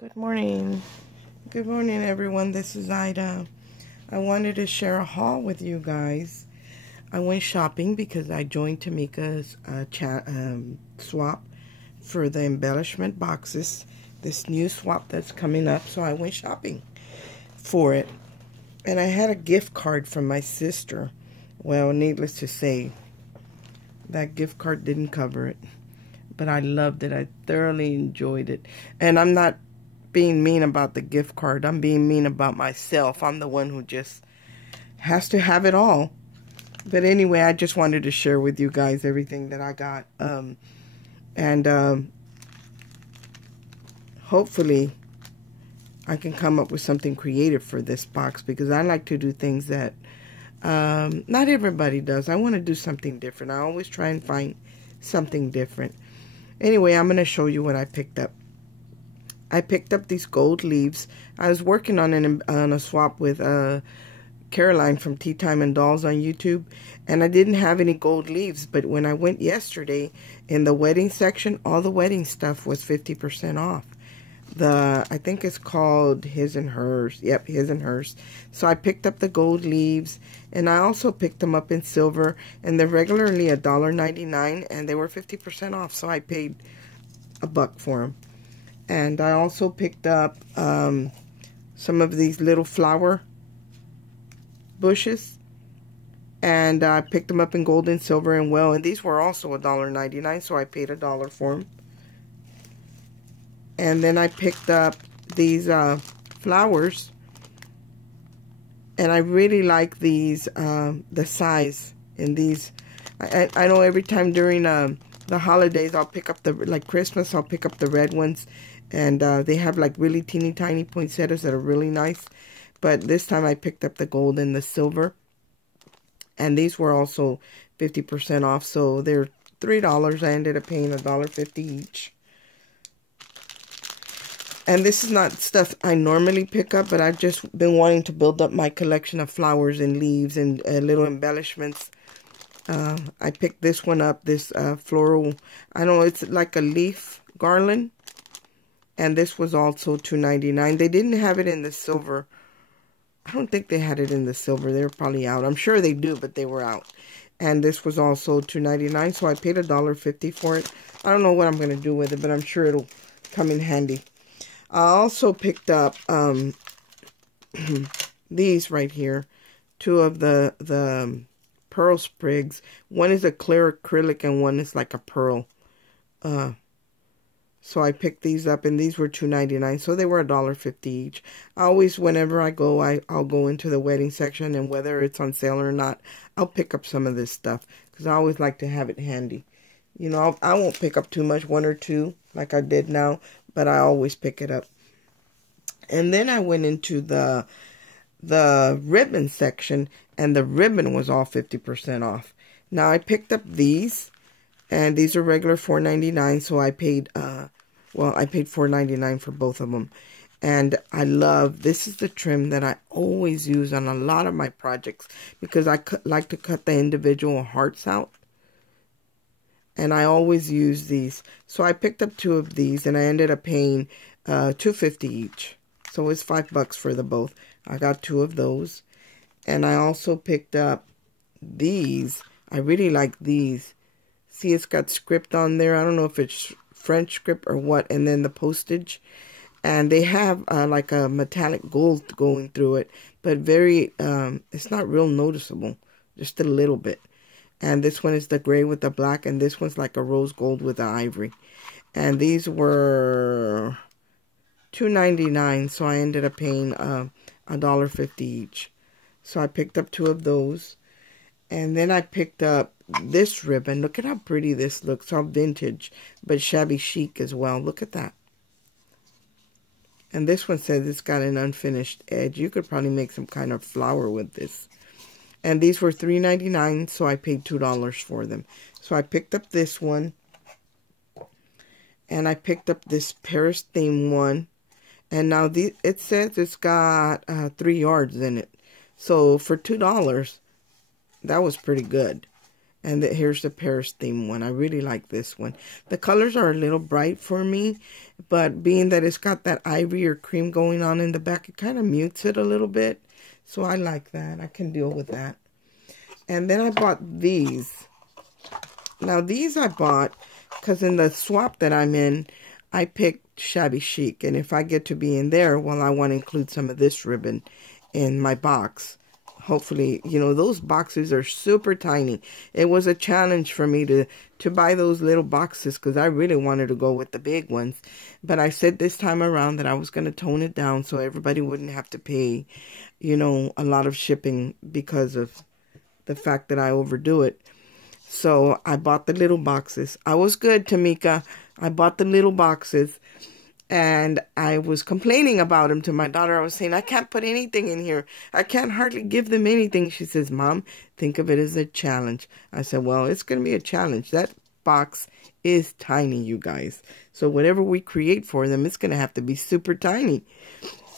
Good morning. Good morning, everyone. This is Ida. I wanted to share a haul with you guys. I went shopping because I joined Tamika's swap for the embellishment boxes. This new swap that's coming up, so I went shopping for it. And I had a gift card from my sister. Well, needless to say, that gift card didn't cover it. But I loved it. I thoroughly enjoyed it. And I'm not being mean about the gift card. I'm being mean about myself. I'm the one who just has to have it all. But anyway, I just wanted to share with you guys everything that I got. Hopefully I can come up with something creative for this box, because I like to do things that not everybody does. I want to do something different. I always try and find something different. Anyway, I'm going to show you what I picked up. I picked up these gold leaves. I was working on a swap with Caroline from Tea Time and Dolls on YouTube, and I didn't have any gold leaves. But when I went yesterday in the wedding section, all the wedding stuff was 50% off. I think it's called His and Hers. Yep, His and Hers. So I picked up the gold leaves, and I also picked them up in silver, and they're regularly $1.99, and they were 50% off. So I paid $1 for them. And I also picked up some of these little flower bushes. And I picked them up in gold and silver and well. And these were also $1.99, so I paid $1 for them. And then I picked up these flowers. And I really like these, the size in these. I know every time during the holidays, I'll pick up like Christmas, I'll pick up the red ones. And they have like really teeny tiny poinsettias that are really nice. But this time I picked up the gold and the silver. And these were also 50% off. So they're $3. I ended up paying $1.50 each. And this is not stuff I normally pick up, but I've just been wanting to build up my collection of flowers and leaves and little embellishments. I picked this one up, this floral, I don't know, it's like a leaf garland. And this was also $2.99. They didn't have it in the silver. I don't think they had it in the silver. They were probably out. I'm sure they do, but they were out. And this was also $2.99, so I paid $1.50 for it. I don't know what I'm going to do with it, but I'm sure it'll come in handy. I also picked up these right here. Two of the pearl sprigs. One is a clear acrylic and one is like a pearl. So I picked these up, and these were $2.99, so they were $1.50 each. I always, whenever I go, I'll go into the wedding section, and whether it's on sale or not, I'll pick up some of this stuff, because I always like to have it handy. You know, I won't pick up too much, one or two, like I did now, but I always pick it up. And then I went into the ribbon section, and the ribbon was all 50% off. Now, I picked up these. And these are regular $4.99, so I paid, I paid $4.99 for both of them. And I love, this is the trim that I always use on a lot of my projects, because I like to cut the individual hearts out. And I always use these. So I picked up two of these, and I ended up paying $2.50 each. So it's $5 for the both. I got two of those. And I also picked up these. I really like these. See, it's got script on there. I don't know if it's French script or what. And then the postage. And they have like a metallic gold going through it. But very, it's not real noticeable. Just a little bit. And this one is the gray with the black. And this one's like a rose gold with the ivory. And these were $2.99. So I ended up paying $1.50 each. So I picked up two of those. And then I picked up this ribbon. Look at how pretty this looks. All vintage, but shabby chic as well. Look at that. And this one says it's got an unfinished edge. You could probably make some kind of flower with this. And these were $3.99, so I paid $2 for them. So I picked up this one. And I picked up this Paris theme one. And now it says it's got 3 yards in it. So for $2... that was pretty good. And here's the Paris theme one. I really like this one. The colors are a little bright for me, but being that it's got that ivory or cream going on in the back, it kind of mutes it a little bit. So I like that. I can deal with that. And then I bought these. Now these I bought because in the swap that I'm in, I picked shabby chic. And if I get to be in there, well, I want to include some of this ribbon in my box. Hopefully, you know, those boxes are super tiny. It was a challenge for me to buy those little boxes because I really wanted to go with the big ones. But I said this time around that I was going to tone it down so everybody wouldn't have to pay, you know, a lot of shipping because of the fact that I overdo it. So I bought the little boxes. I was good, Tamika. I bought the little boxes. And I was complaining about them to my daughter. I was saying, I can't put anything in here. I can't hardly give them anything. She says, Mom, think of it as a challenge. I said, well, it's going to be a challenge. That box is tiny, you guys. So whatever we create for them, it's going to have to be super tiny.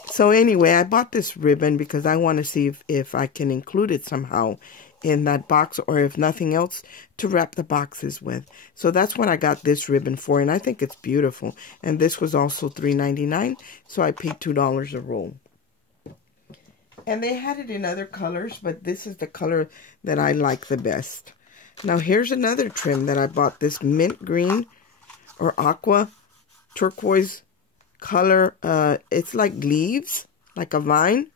So anyway, I bought this ribbon because I want to see if I can include it somehow in that box, or if nothing else, to wrap the boxes with. So that's what I got this ribbon for, and I think it's beautiful. And this was also $3.99, so I paid $2 a roll. And they had it in other colors, but this is the color that I like the best. Now here's another trim that I bought, this mint green or aqua turquoise color. It's like leaves, like a vine,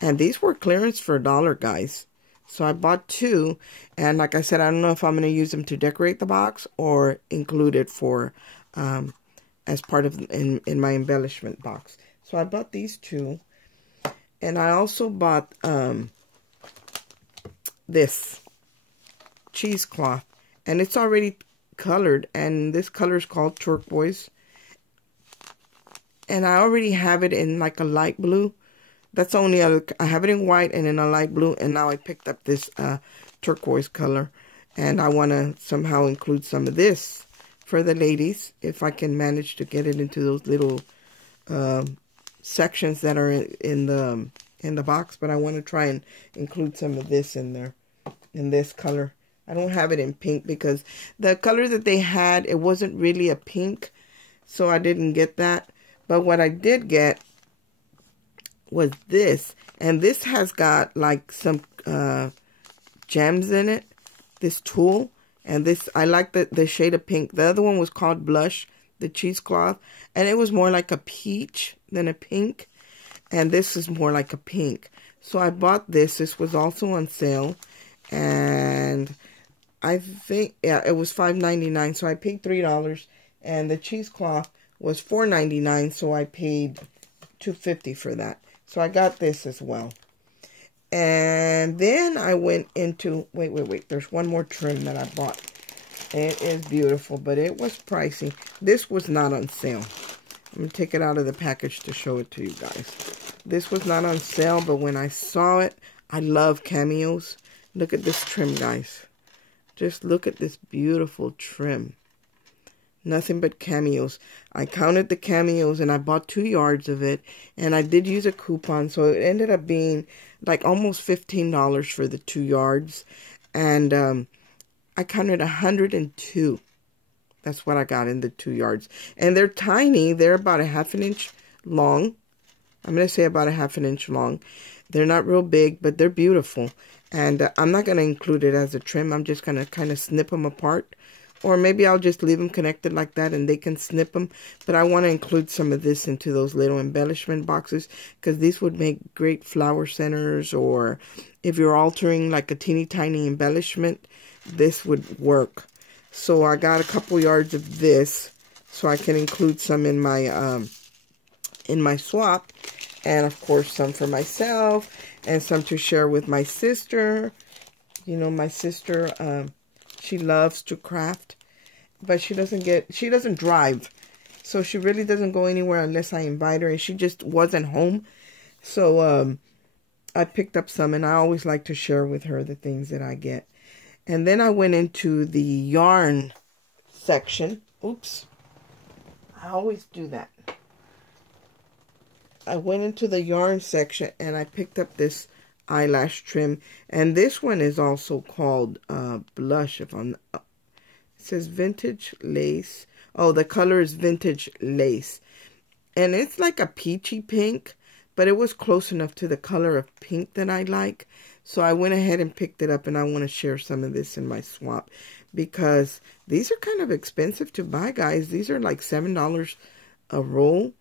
and these were clearance for $1, guys. So I bought 2, and like I said, I don't know if I'm going to use them to decorate the box or include it for as part of in my embellishment box. So I bought these 2, and I also bought this cheesecloth, and it's already colored, and this color is called turquoise, and I already have it in like a light blue. That's only I have it in white and in a light blue, and now I picked up this turquoise color, and I want to somehow include some of this for the ladies, if I can manage to get it into those little sections that are in the box. But I want to try and include some of this in there, in this color. I don't have it in pink because the color that they had, it wasn't really a pink, so I didn't get that. But what I did get was this, and this has got like some gems in it, this tulle, and this, I like the shade of pink. The other one was called Blush, the cheesecloth, and it was more like a peach than a pink, and this is more like a pink. So I bought this. This was also on sale, and I think, yeah, it was $5.99, so I paid $3, and the cheesecloth was $4.99, so I paid $2.50 for that. So I got this as well. And then I went into, wait, there's one more trim that I bought. It is beautiful, but it was pricey. This was not on sale. I'm going to take it out of the package to show it to you guys. This was not on sale, but when I saw it, I love cameos. Look at this trim, guys. Just look at this beautiful trim. Nothing but cameos. I counted the cameos and I bought 2 yards of it. And I did use a coupon. So it ended up being like almost $15 for the 2 yards. And I counted 102. That's what I got in the 2 yards. And they're tiny. They're about a ½ inch long. I'm going to say about a ½ inch long. They're not real big, but they're beautiful. And I'm not going to include it as a trim. I'm just going to kind of snip them apart. Or maybe I'll just leave them connected like that and they can snip them. But I want to include some of this into those little embellishment boxes, because these would make great flower centers, or if you're altering like a teeny tiny embellishment, this would work. So I got a couple yards of this so I can include some in my swap. And of course some for myself and some to share with my sister. You know, my sister, she loves to craft, but she doesn't drive. So she really doesn't go anywhere unless I invite her, and she just wasn't home. So I picked up some, and I always like to share with her the things that I get. And then I went into the yarn section. Oops. I always do that. I went into the yarn section, and I picked up this eyelash trim. And this one is also called blush. If I'm, it says vintage lace. Oh, the color is vintage lace. And it's like a peachy pink, but it was close enough to the color of pink that I like. So I went ahead and picked it up, and I want to share some of this in my swap because these are kind of expensive to buy, guys. These are like $7 a roll.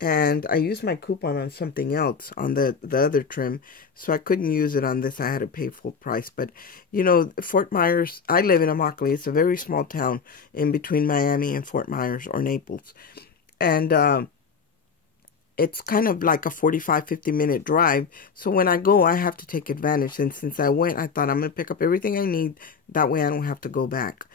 And I used my coupon on something else, on the other trim, so I couldn't use it on this. I had to pay full price. But, you know, Fort Myers, I live in Immokalee. It's a very small town in between Miami and Fort Myers or Naples. And it's kind of like a 45-50-minute drive. So when I go, I have to take advantage. And since I went, I thought I'm going to pick up everything I need. That way I don't have to go back.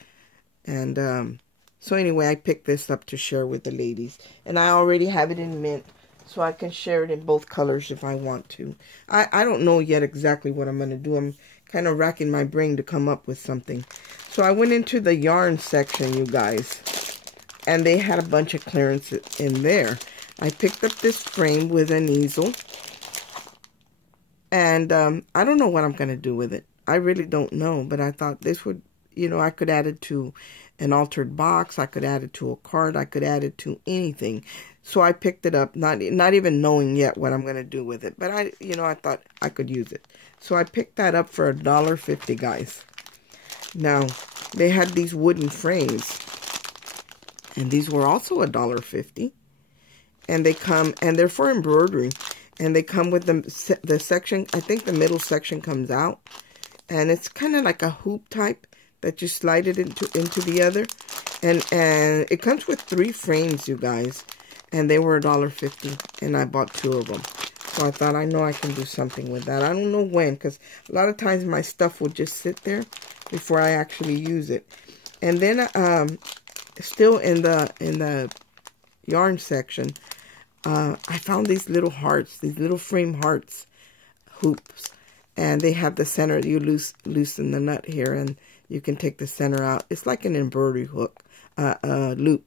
And so anyway, I picked this up to share with the ladies. And I already have it in mint, so I can share it in both colors if I want to. I don't know yet exactly what I'm going to do. I'm kind of racking my brain to come up with something. So I went into the yarn section, you guys. And they had a bunch of clearance in there. I picked up this frame with an easel. And I don't know what I'm going to do with it. I really don't know. But I thought this would, you know, I could add it to an altered box. I could add it to a card. I could add it to anything. So I picked it up, not even knowing yet what I'm going to do with it. But I thought I could use it. So I picked that up for $1.50, guys. Now, they had these wooden frames. And these were also $1.50. And they come, and they're for embroidery. And they come with the section, I think the middle section comes out. And it's kind of like a hoop type that you slide it into the other. And it comes with 3 frames, you guys. And they were $1.50. And I bought 2 of them. So I thought, I know I can do something with that. I don't know when, because a lot of times my stuff will just sit there before I actually use it. And then, still in the yarn section, I found these little hearts, these little frame hearts hoops. And they have the center, you loosen the nut here, and you can take the center out. It's like an embroidery hook, loop.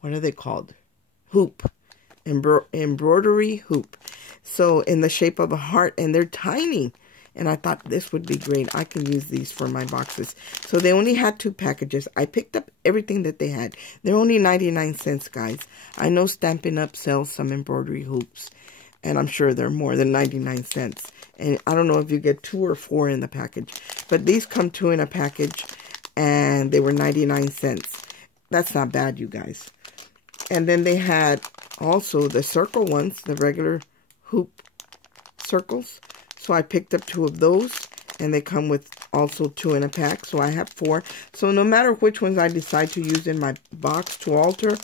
What are they called? Hoop. Embroidery hoop. So in the shape of a heart, and they're tiny. And I thought this would be great. I can use these for my boxes. So they only had 2 packages. I picked up everything that they had. They're only 99 cents, guys. I know Stampin' Up! Sells some embroidery hoops. And I'm sure they're more than 99 cents. And I don't know if you get 2 or 4 in the package. But these come 2 in a package. And they were 99 cents. That's not bad, you guys. And then they had also the circle ones. The regular hoop circles. So I picked up 2 of those. And they come with also 2 in a pack. So I have 4. So no matter which ones I decide to use in my box to alter,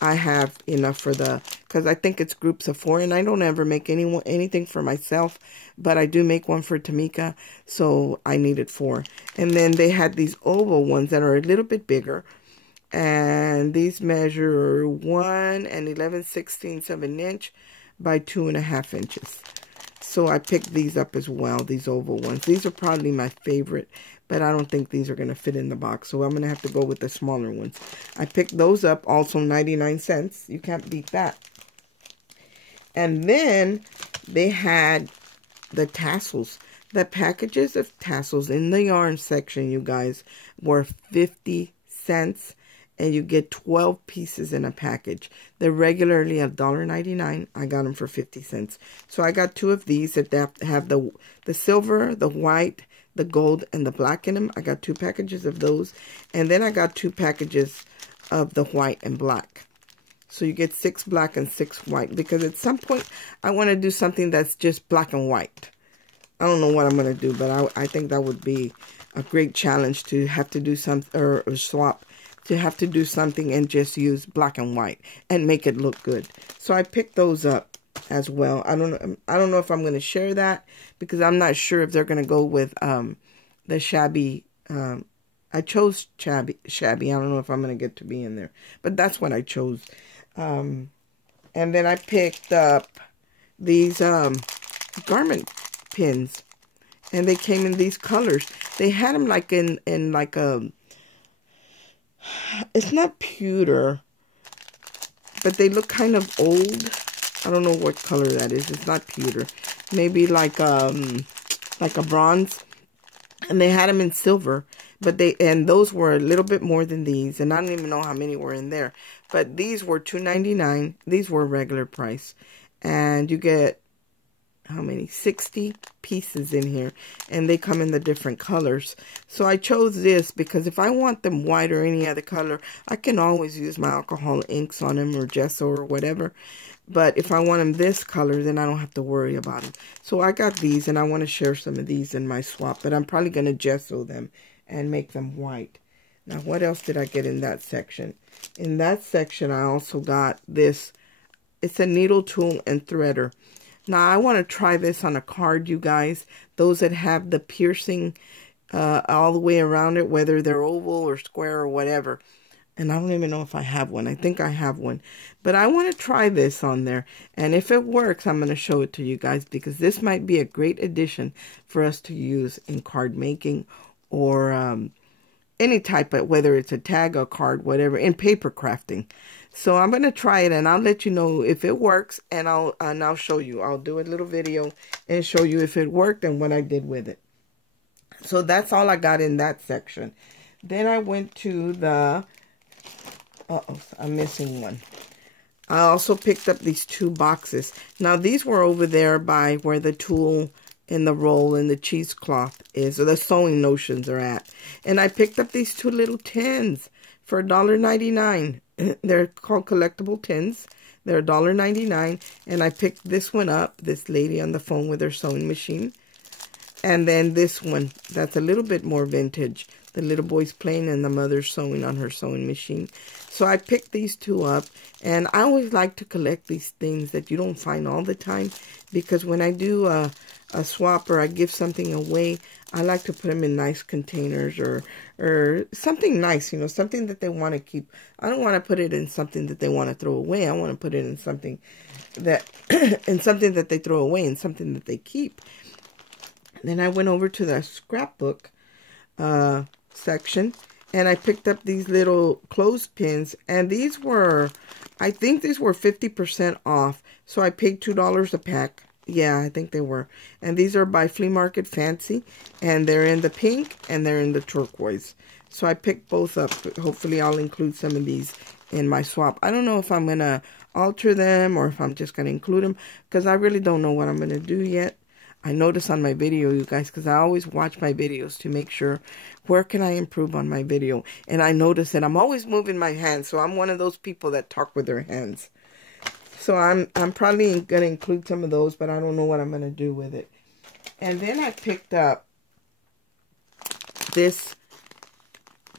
I have enough for because I think it's groups of 4. And I don't ever make anything for myself. But I do make one for Tamika. So I needed 4. And then they had these oval ones that are a little bit bigger. And these measure 1 11/16 of an inch by 2.5 inches. So I picked these up as well, these oval ones. These are probably my favorite, but I don't think these are going to fit in the box. So I'm going to have to go with the smaller ones. I picked those up, also 99 cents. You can't beat that. And then they had the tassels. The packages of tassels in the yarn section, you guys, were 50 cents. And you get 12 pieces in a package. They're regularly $1.99. I got them for 50 cents. So I got 2 of these that have the silver, the white, the gold, and the black in them. I got 2 packages of those. And then I got 2 packages of the white and black. So you get 6 black and 6 white. Because at some point, I want to do something that's just black and white. I don't know what I'm going to do, but I think that would be a great challenge to have to do something, or swap. To have to do something and just use black and white and make it look good. So I picked those up as well. I don't know if I'm going to share that because I'm not sure if they're going to go with the shabby. I chose shabby. I don't know if I'm going to get to be in there, but that's what I chose. And then I picked up these garment pins, and they came in these colors. They had them like in like a. It's not pewter, but they look kind of old. I don't know what color that is. It's not pewter. maybe like a bronze, and they had them in silver, but those were a little bit more than these, and I don't even know how many were in there, but these were $2.99. These were regular price, and you get how many? 60 pieces in here, and they come in the different colors. So I chose this because if I want them white or any other color, I can always use my alcohol inks on them or gesso or whatever. But if I want them this color, then I don't have to worry about them. So I got these, and I want to share some of these in my swap, but I'm probably going to gesso them and make them white. Now, what else did I get in that section? In that section, I also got this. It's a needle tool and threader. Now, I want to try this on a card, you guys. Those that have the piercing all the way around it, whether they're oval or square or whatever. And I don't even know if I have one. I think I have one. But I want to try this on there. And if it works, I'm going to show it to you guys, because this might be a great addition for us to use in card making or any type of, whether it's a tag or card, whatever, in paper crafting. So I'm going to try it, and I'll let you know if it works, and I'll show you. I'll do a little video and show you if it worked and what I did with it. So that's all I got in that section. Then I went to the, I'm missing one. I also picked up these 2 boxes. Now these were over there by where the tool and the roll and the cheesecloth is, or the sewing notions are at. And I picked up these 2 little tins for $1.99. They're called collectible tins. They're $1.99. And I picked this one up, this lady on the phone with her sewing machine. And then this one, that's a little bit more vintage. The little boy's playing and the mother's sewing on her sewing machine. So I picked these 2 up. And I always like to collect these things that you don't find all the time. Because when I do a swap or I give something away, I like to put them in nice containers or something nice, you know, something that they want to keep. I don't want to put it in something that they want to throw away. I want to put it in something that that they throw away and something that they keep. Then I went over to the scrapbook section, and I picked up these little clothespins, and these were, I think these were 50% off. So I paid $2 a pack. Yeah, I think they were. And these are by Flea Market Fancy. And they're in the pink and they're in the turquoise. So I picked both up. Hopefully I'll include some of these in my swap. I don't know if I'm going to alter them or if I'm just going to include them, because I really don't know what I'm going to do yet. I notice on my video, you guys, because I always watch my videos to make sure where can I improve on my video. And I notice that I'm always moving my hands. So I'm one of those people that talk with their hands. So I'm probably going to include some of those, but I don't know what I'm going to do with it. And then I picked up this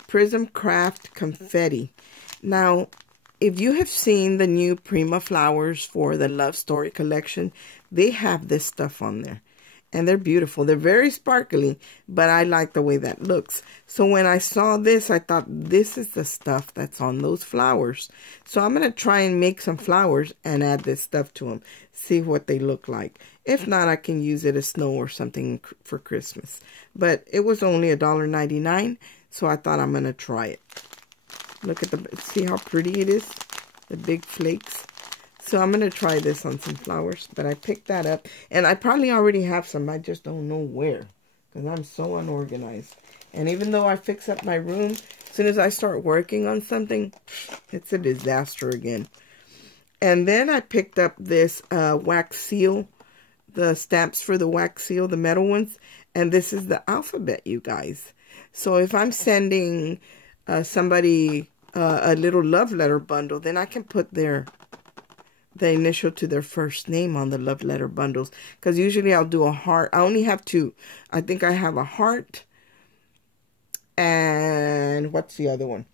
Prism Craft Confetti. Now, if you have seen the new Prima flowers for the Love Story collection, they have this stuff on there. And they're beautiful. They're very sparkly, but I like the way that looks. So when I saw this, I thought this is the stuff that's on those flowers. So I'm going to try and make some flowers and add this stuff to them. See what they look like. If not, I can use it as snow or something for Christmas. But it was only $1.99, so I thought I'm going to try it. Look at see how pretty it is? The big flakes. So I'm going to try this on some flowers, but I picked that up. And I probably already have some. I just don't know where, because I'm so unorganized. And even though I fix up my room, as soon as I start working on something, it's a disaster again. And then I picked up this wax seal, the stamps for the wax seal, the metal ones. And this is the alphabet, you guys. So if I'm sending somebody a little love letter bundle, then I can put the initial to their first name on the love letter bundles. Because usually I'll do a heart. I only have 2. I think I have a heart. And what's the other one?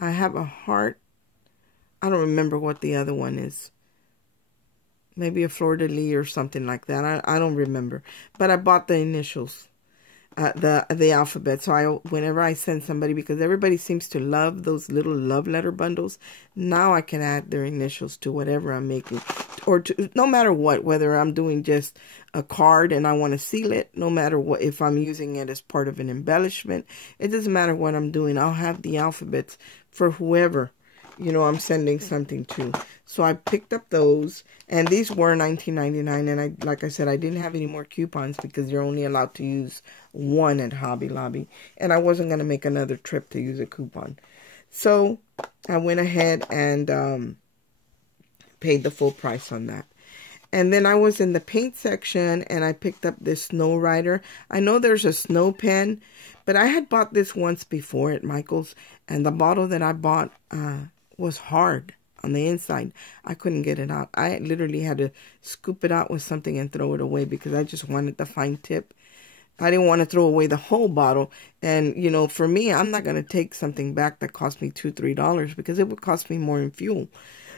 I have a heart. I don't remember what the other one is. Maybe a fleur-de-lis or something like that. I don't remember. But I bought the initials. The alphabet. So whenever I send somebody, because everybody seems to love those little love letter bundles, now I can add their initials to whatever I'm making, or to, no matter what, whether I'm doing just a card and I want to seal it, no matter what, if I'm using it as part of an embellishment, it doesn't matter what I'm doing. I'll have the alphabets for whoever you know, I'm sending something to. So I picked up those, and these were $19.99, and like I said, I didn't have any more coupons because you're only allowed to use one at Hobby Lobby, and I wasn't going to make another trip to use a coupon. So I went ahead and paid the full price on that. And then I was in the paint section, and I picked up this Snow Rider. I know there's a snow pen, but I had bought this once before at Michael's, and the bottle that I bought was hard on the inside. I couldn't get it out. I literally had to scoop it out with something and throw it away because I just wanted the fine tip. I didn't want to throw away the whole bottle. And, you know, for me, I'm not going to take something back that cost me $2, $3 because it would cost me more in fuel.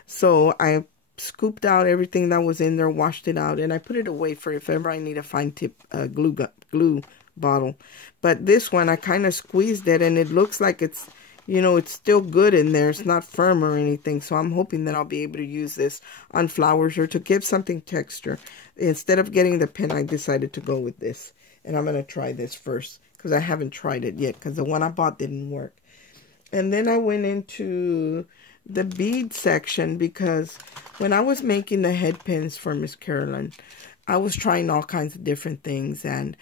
So I scooped out everything that was in there, washed it out, and I put it away for if ever I need a fine tip glue bottle. But this one, I kind of squeezed it, and it looks like it's, you know, it's still good in there. It's not firm or anything. So I'm hoping that I'll be able to use this on flowers or to give something texture. Instead of getting the pen, I decided to go with this. And I'm going to try this first because I haven't tried it yet because the one I bought didn't work. And then I went into the bead section because when I was making the head pins for Miss Carolyn, I was trying all kinds of different things, and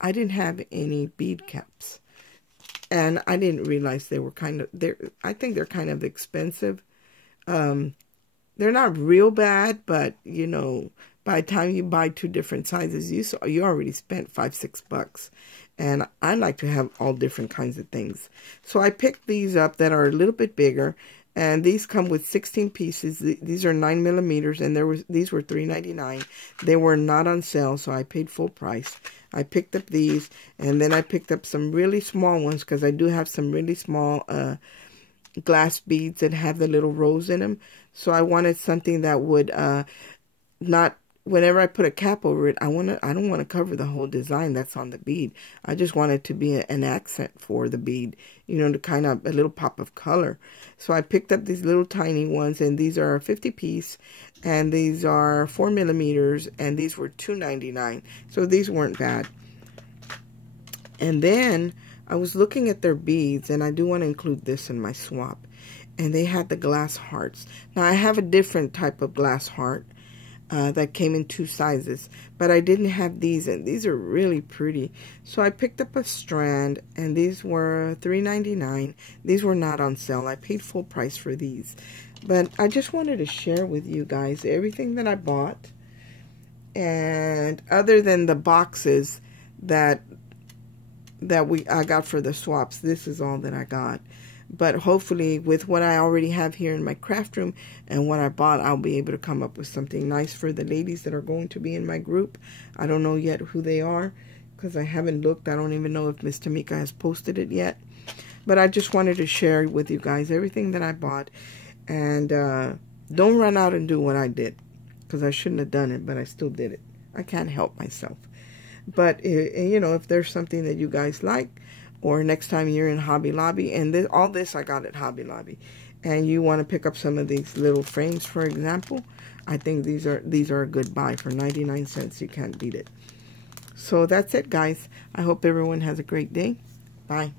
I didn't have any bead caps. And I didn't realize they were I think they're kind of expensive. They're not real bad, but, you know, by the time you buy 2 different sizes, you already spent $5, $6. And I like to have all different kinds of things. So I picked these up that are a little bit bigger. And these come with 16 pieces. These are 9 millimeters, and these were $3.99. They were not on sale, so I paid full price. I picked up these, and then I picked up some really small ones because I do have some really small glass beads that have the little rose in them. So I wanted something that would not. Whenever I put a cap over it, I don't want to cover the whole design that's on the bead. I just want it to be an accent for the bead, you know, to kind of a little pop of color. So I picked up these little tiny ones, and these are a 50 piece, and these are 4 millimeters, and these were $2.99. So these weren't bad. And then I was looking at their beads, and I do want to include this in my swap. And they had the glass hearts. Now I have a different type of glass heart. That came in 2 sizes, but I didn't have these, and these are really pretty. So I picked up a strand, and these were $3.99. These were not on sale. I paid full price for these, but I just wanted to share with you guys everything that I bought. And other than the boxes that I got for the swaps, this is all that I got. But hopefully, with what I already have here in my craft room and what I bought, I'll be able to come up with something nice for the ladies that are going to be in my group. I don't know yet who they are because I haven't looked. I don't even know if Miss Tamika has posted it yet. But I just wanted to share with you guys everything that I bought. And don't run out and do what I did because I shouldn't have done it, but I still did it. I can't help myself. But, you know, if there's something that you guys like, or next time you're in Hobby Lobby, and all this I got at Hobby Lobby, and you want to pick up some of these little frames, for example, I think these are a good buy for 99 cents. You can't beat it. So that's it, guys. I hope everyone has a great day. Bye.